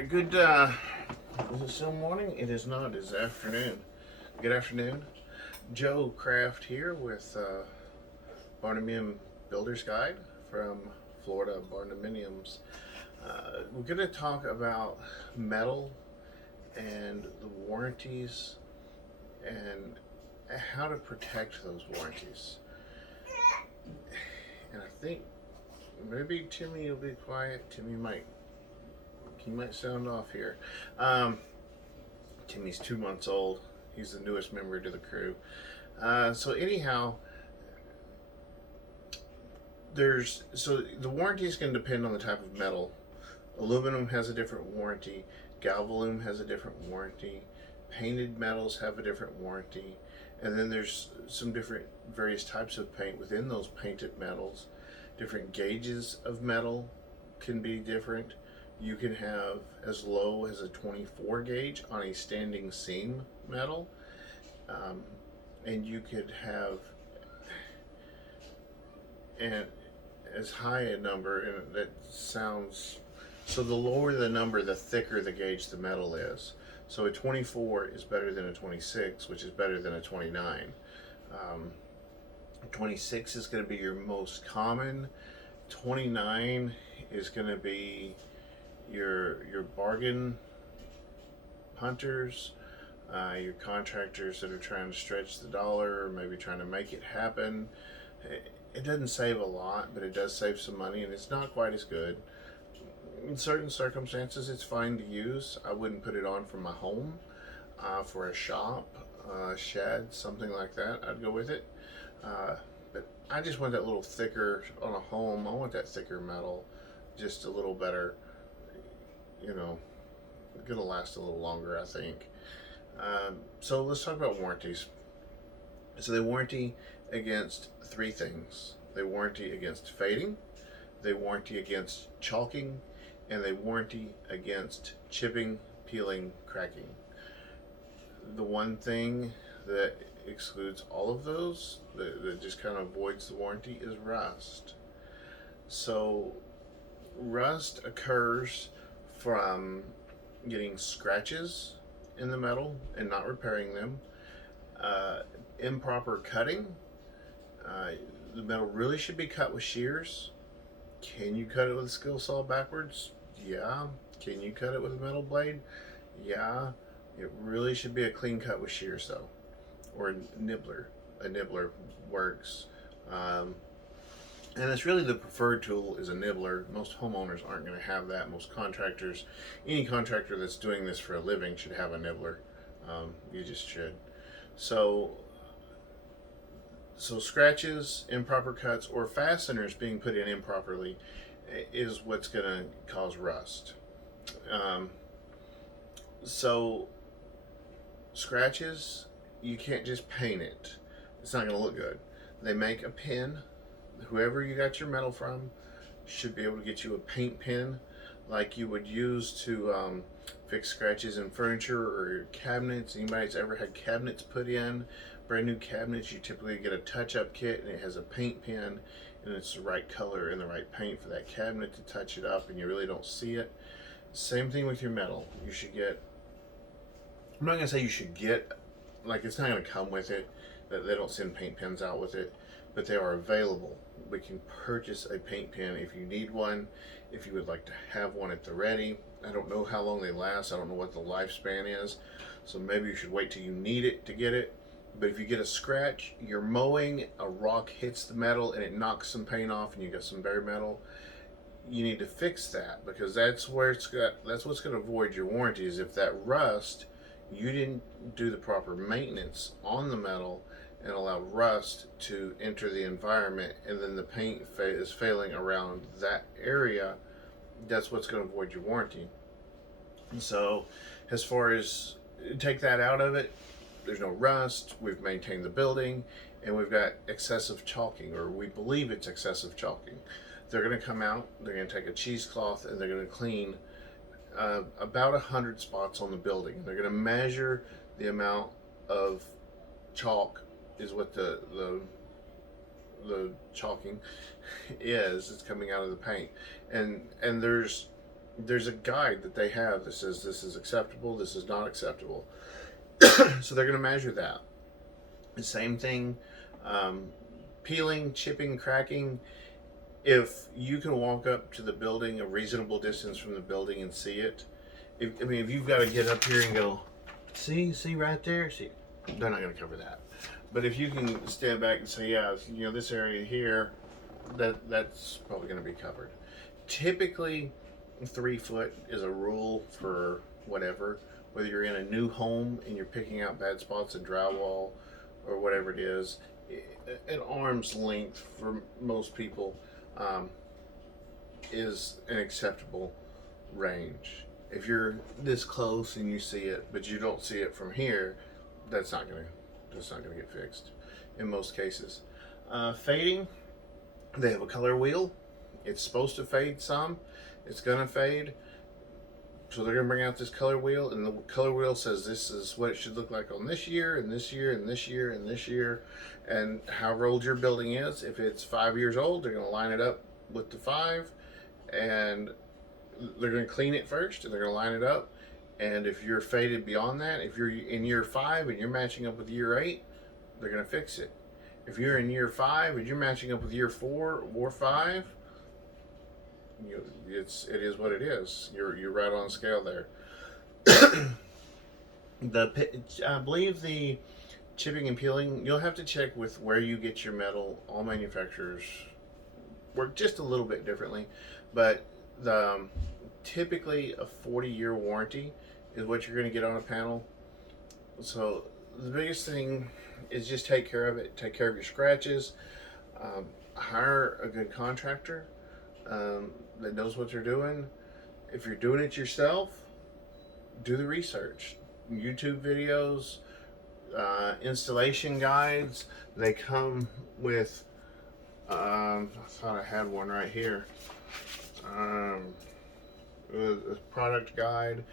Alright, good, is it still morning? It is not, it's afternoon. Good afternoon. Joe Kraft here with Barnuminium Builder's Guide from Florida Barnuminiums. We're going to talk about metal and the warranties and how to protect those warranties. And I think maybe Timmy will be quiet. He might sound off here. Timmy's 2 months old. He's the newest member to the crew. So anyhow, the warranty is going to depend on the type of metal. Aluminum has a different warranty. Galvalume has a different warranty. Painted metals have a different warranty. And then there's some different various types of paint within those painted metals. Different gauges of metal can be different. You can have as low as a 24 gauge on a standing seam metal, and you could have and as high a number, and that sounds, so the lower the number, the thicker the gauge the metal is. So a 24 is better than a 26, which is better than a 29. 26 is going to be your most common. 29 is going to be your bargain hunters, your contractors that are trying to stretch the dollar or maybe trying to make it happen. It doesn't save a lot, but it does save some money, and it's not quite as good. In certain circumstances, it's fine to use. I wouldn't put it on for my home. For a shop, shed, something like that, I'd go with it. But I just want that little thicker on a home. I want that thicker metal, just a little better. Gonna last a little longer, I think. So let's talk about warranties. So they warranty against three things. They warranty against fading, they warranty against chalking, and they warranty against chipping, peeling, cracking. The one thing that excludes all of those, that just kind of avoids the warranty, is rust. So rust occurs from getting scratches in the metal and not repairing them, improper cutting. The metal really should be cut with shears. Can you cut it with a skill saw backwards? Yeah. Can you cut it with a metal blade? Yeah. It really should be a clean cut with shears though, or a nibbler. A nibbler works. And it's really the preferred tool is a nibbler. Most homeowners aren't going to have that. Most contractors, any contractor that's doing this for a living should have a nibbler. You just should. So scratches, improper cuts, or fasteners being put in improperly is what's going to cause rust. So scratches, you can't just paint it. It's not going to look good. They make a pin. Whoever you got your metal from should be able to get you a paint pen like you would use to fix scratches in furniture or your cabinets. Anybody that's ever had cabinets put in, brand new cabinets, you typically get a touch-up kit, and it has a paint pen, and it's the right color and the right paint for that cabinet to touch it up, and you really don't see it. Same thing with your metal. You should get, I'm not going to say you should get, like it's not going to come with it, that they don't send paint pens out with it, but they are available. We can purchase a paint pen if you need one, if you would like to have one at the ready. I don't know how long they last. I don't know what the lifespan is, so maybe you should wait till you need it to get it. But if you get a scratch, you're mowing, a rock hits the metal and it knocks some paint off and you got some bare metal, you need to fix that, because that's what's going to avoid your warranty. Is if that rust, you didn't do the proper maintenance on the metal and allow rust to enter the environment, and then the paint is failing around that area, that's what's going to avoid your warranty. And so as far as take that out of it, there's no rust, we've maintained the building, and we've got excessive chalking, or we believe it's excessive chalking. They're going to come out, they're going to take a cheesecloth, and they're going to clean about 100 spots on the building. They're going to measure the amount of chalk is what the chalking is. It's coming out of the paint, and there's there's a guide that they have that says this is acceptable, this is not acceptable. So they're going to measure that. The same thing, um, peeling, chipping, cracking. If you can walk up to the building a reasonable distance from the building and see it, if you've got to get up here and go, see right there, see, they're not going to cover that. But if you can stand back and say, yeah, this area here, that's probably going to be covered. Typically, 3 foot is a rule for whatever. Whether you're in a new home and you're picking out bad spots in drywall or whatever it is, an arm's length for most people um, is an acceptable range. If you're this close and you see it, but you don't see it from here, that's not gonna get fixed in most cases. Fading, they have a color wheel. It's supposed to fade some. It's gonna fade. So they're gonna bring out this color wheel, and the color wheel says this is what it should look like on this year, and this year, and this year, and this year, and however old your building is. If it's 5 years old, they're gonna line it up with the 5, and they're gonna clean it first, and they're gonna line it up. And if you're faded beyond that, if you're in year 5 and you're matching up with year 8, they're gonna fix it. If you're in year 5 and you're matching up with year 4 or 5, it is what it is. You're right on scale there. I believe the chipping and peeling, you'll have to check with where you get your metal. All manufacturers work just a little bit differently, but typically a 40-year warranty is what you're going to get on a panel. So the biggest thing is just take care of it. Take care of your scratches. Hire a good contractor that knows what they're doing. If you're doing it yourself, do the research. YouTube videos, installation guides. They come with, I thought I had one right here. A product guide.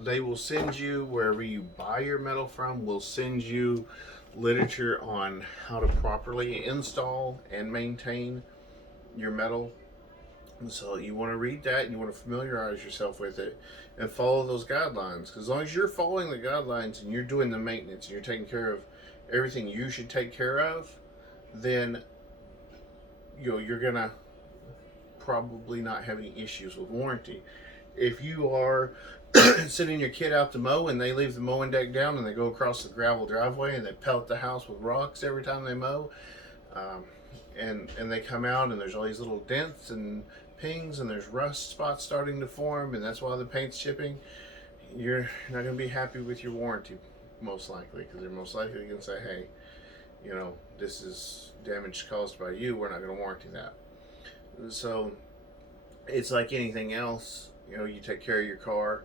They will send you, wherever you buy your metal from, will send you literature on how to properly install and maintain your metal. And so you want to read that, and you want to familiarize yourself with it and follow those guidelines. Because as long as you're following the guidelines and you're doing the maintenance and you're taking care of everything you should take care of, then you're gonna probably not have any issues with warranty. If you are sending your kid out to mow and they leave the mowing deck down and they go across the gravel driveway and they pelt the house with rocks every time they mow, and they come out and there's all these little dents and pings and there's rust spots starting to form, and that's why the paint's chipping, you're not going to be happy with your warranty, most likely, because they're most likely going to say, hey, this is damage caused by you, we're not going to warranty that. So it's like anything else. You take care of your car.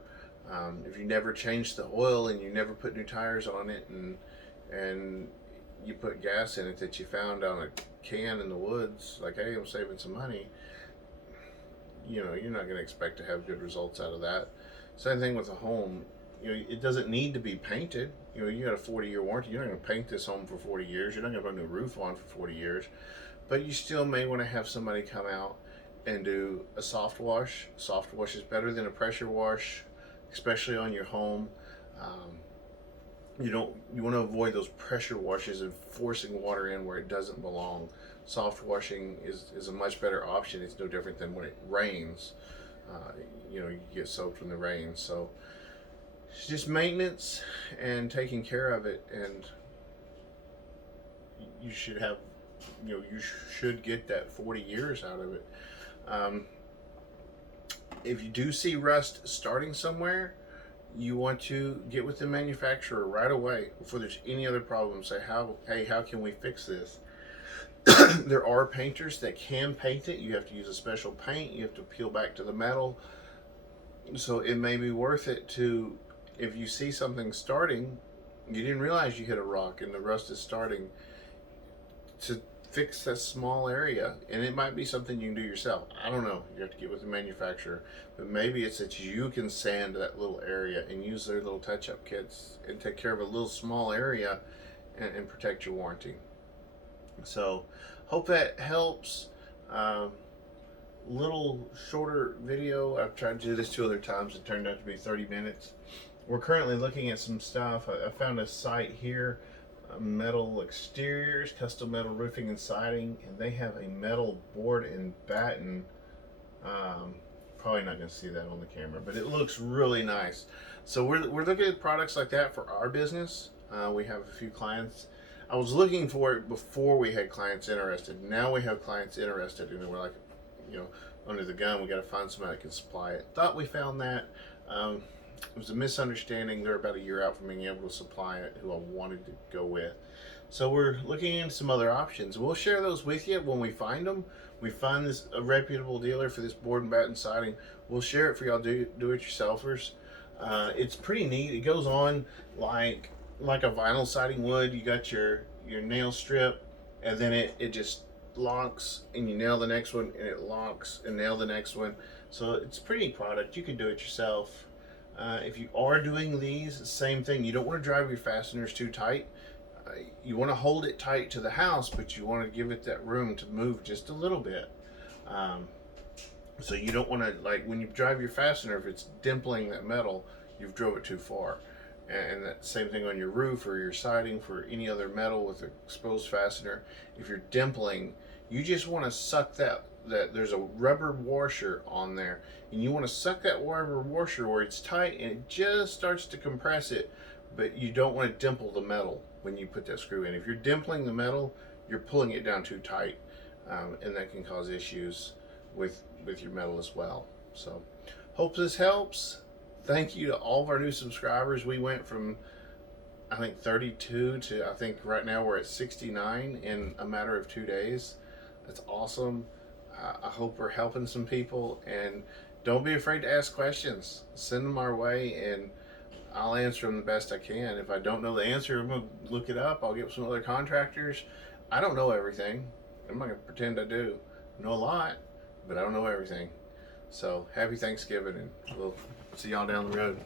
If you never change the oil and you never put new tires on it, and you put gas in it that you found on a can in the woods, like, hey, I'm saving some money, you're not going to expect to have good results out of that. Same thing with a home. It doesn't need to be painted. You got a 40-year warranty. You're not going to paint this home for 40 years. You're not going to put a new roof on for 40 years. But you still may want to have somebody come out and do a soft wash. Soft wash is better than a pressure wash, especially on your home. You want to avoid those pressure washes and forcing water in where it doesn't belong. Soft washing is a much better option. It's no different than when it rains. You get soaked when the rain. So it's just maintenance and taking care of it, and you should have, you should get that 40 years out of it. If you do see rust starting somewhere, you want to get with the manufacturer right away before there's any other problems. Say, how can we fix this? There are painters that can paint it. You have to use a special paint. You have to peel back to the metal. So it may be worth it to, if you see something starting, you didn't realize you hit a rock and the rust is starting, to fix that small area. And it might be something you can do yourself. I don't know. You have to get with the manufacturer. But maybe it's that you can sand that little area and use their little touch-up kits and take care of a little small area and protect your warranty. So hope that helps. little shorter video. I've tried to do this 2 other times. It turned out to be 30 minutes. We're currently looking at some stuff. I found a site here, metal exteriors, custom metal roofing and siding, and they have a metal board and batten. Probably not going to see that on the camera, but it looks really nice. So we're looking at products like that for our business. We have a few clients. I was looking for it before we had clients interested. Now we have clients interested, and we're like, under the gun. We got to find somebody that can supply it. Thought we found that. It was a misunderstanding. They're about a year out from being able to supply it, who I wanted to go with. So we're looking into some other options. We'll share those with you when we find them. We find a reputable dealer for this board and batten siding. We'll share it for y'all do-it-yourselfers. It's pretty neat. It goes on like a vinyl siding would. You got your nail strip, and then it just locks, and you nail the next one, and it locks and nail the next one. So it's a pretty neat product. You can do it yourself. If you are doing these, same thing. You don't want to drive your fasteners too tight. You want to hold it tight to the house, but you want to give it that room to move just a little bit. So you don't want to, like, when you drive your fastener, if it's dimpling that metal, you've drove it too far. And that same thing on your roof or your siding for any other metal with an exposed fastener. If you're dimpling, you just want to suck that there's a rubber washer on there, and you want to suck that rubber washer where it's tight and it just starts to compress it, but you don't want to dimple the metal when you put that screw in. If you're dimpling the metal, you're pulling it down too tight, and that can cause issues with your metal as well. So hope this helps. Thank you to all of our new subscribers. We went from, I think, 32 to, I think right now we're at 69 in a matter of 2 days. That's awesome. I hope we're helping some people, and don't be afraid to ask questions. Send them our way, and I'll answer them the best I can. If I don't know the answer, I'm going to look it up. I'll get some other contractors. I don't know everything. I'm not going to pretend I do. I know a lot, but I don't know everything. So happy Thanksgiving, and we'll see y'all down the road.